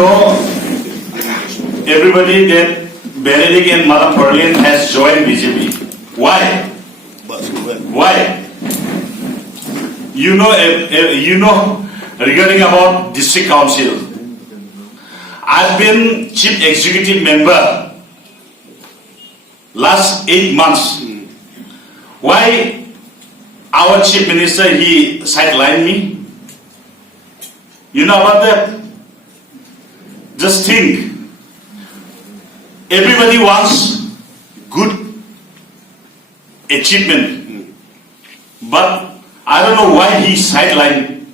know, everybody that Benedict and Madam Perlin has joined BJP. Why? Why? You know regarding about district council. I've been chief executive member last 8 months. Why our chief minister, he sidelined me? You know about that? Just think. Everybody wants good achievement. But I don't know why he sidelined.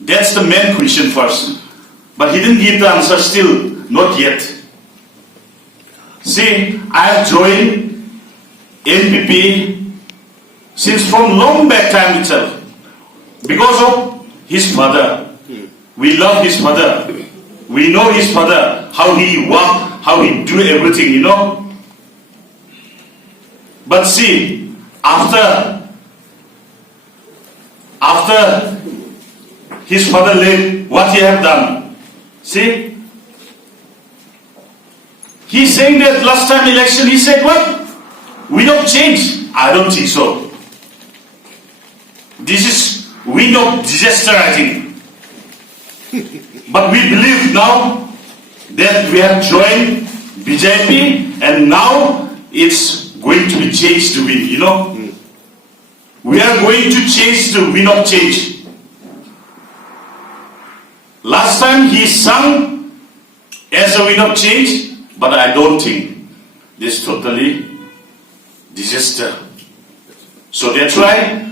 That's the main question first. But he didn't give the answer still, not yet. See, I have joined NPP since from long back time itself. Because of his father. We love his father. We know his father, how he walked, how he do everything, you know. But see, after his father left, what he have done? See? He's saying that last time election, he said what? Wind of change. I don't think so. This is wind of disaster, I think. But we believe now that we have joined BJP and now it's going to be changed to wind, you know. We are going to change the wind of change. Last time he sung as a wind of change, but I don't think this is totally disaster. So that's why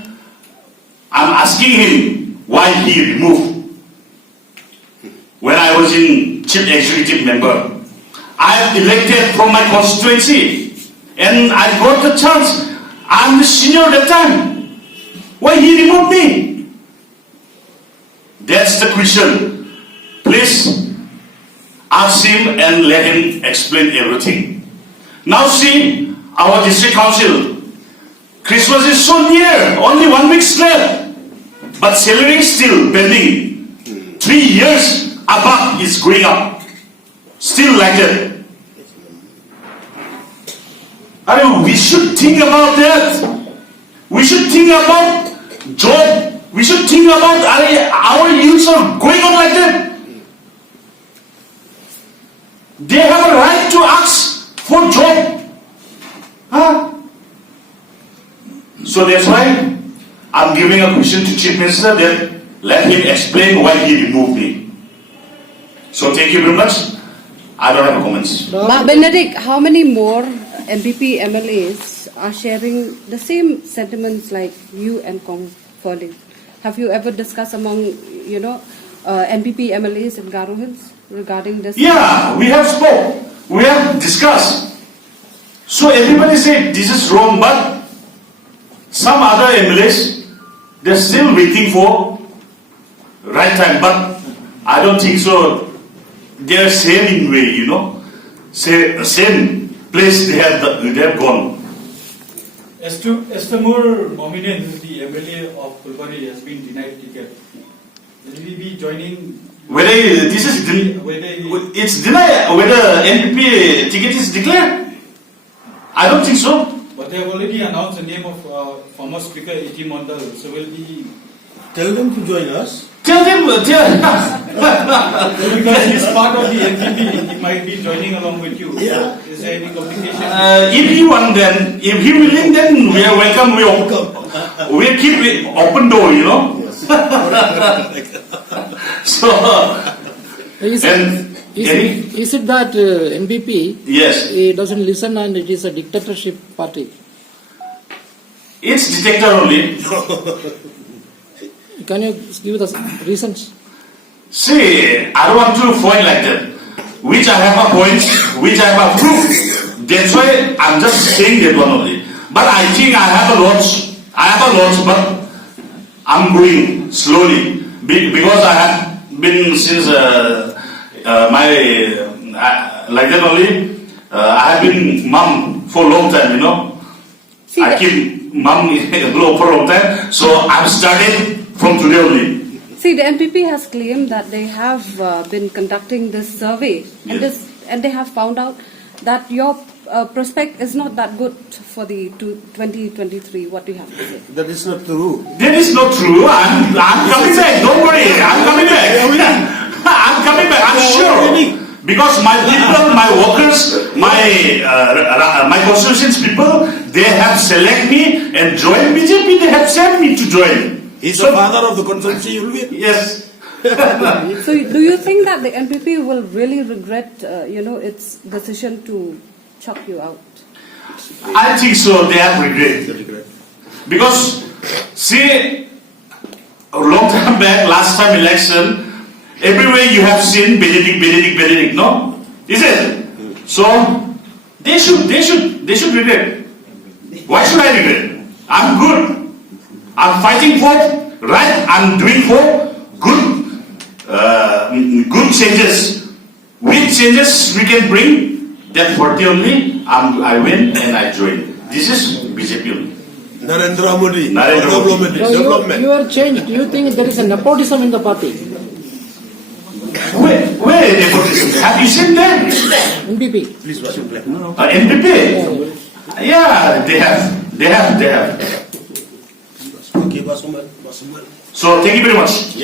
I'm asking him why he removed. When I was in chief executive member, I am elected from my constituency and I got the chance. I'm the senior at that time. Why he removed me? That's the question. Please ask him and let him explain everything. Now see, our district council, Christmas is so near, only 1 week left. But salary is still pending. 3 years above is going up. Still like that. I mean, we should think about that. We should think about job. We should think about our youths are going on like that. They have a right to ask for job. Huh? So that's why I'm giving a question to Chief Minister that let him explain why he removed me. So thank you very much. I don't have comments. But Benedict, how many more MPP MLAs are sharing the same sentiments like you and Kong Ferlin? Have you ever discussed among, MPP MLAs in Garo Hills regarding this? Yeah, we have spoke. We have discussed. So everybody said this is wrong, but some other MLAs, they're still waiting for right time. But I don't think so. They're same in way, same place they have gone. As the more nominant, the MLA of Kulbari has been denied ticket. Will we be joining? Whether this is it's denied, whether NPP ticket is declared? I don't think so. But they have already announced the name of former Speaker E.T. Mondal. So will we tell them to join us? Tell them. Because he's part of the NPP, he might be joining along with you. Yeah. Is there any communication? If he wants, then if he willing, then we are welcome. We keep it open door, Yes. So Is it that NPP yes, it doesn't listen and it is a dictatorship party? it's detector only. Can you give the reasons? See, I don't want to point like that. Which I have a point, which I have a proof. That's why I'm just saying that one only. But I think I have a lot, but I'm going slowly because I have been since like that only. I have been mum for a long time, I keep mum for a long time. So I'm starting from today only. See, the NPP has claimed that they have been conducting this survey, Yes. and they have found out that your prospect is not that good for the 2023. What do you have to say? That is not true. That is not true. I'm coming back. Don't worry. I'm coming back. I'm coming back. I'm sure. Because my people, my workers, my constituents people, they have select me and join BJP. They have sent me to join. He's the father of the constituency, you will be. Yes. So, do you think that the NPP will really regret, its decision to chuck you out? I think so. They have regret. Because, see, a long time back, last time election, everywhere you have seen Benedict, no? Is it? So, they should regret. Why should I regret? I'm good. I'm fighting for right. I'm doing for good changes. Which changes we can bring? That 40 only. I win and I join. This is BJP only. Narendra Modi. Narendra Modi. Development. You are changed. Do you think there is a nepotism in the party? Where nepotism? Have you seen them? NPP. Please, Wasim, black. No. NPP? Yeah, they have. Okay, Wasim. So thank you very much.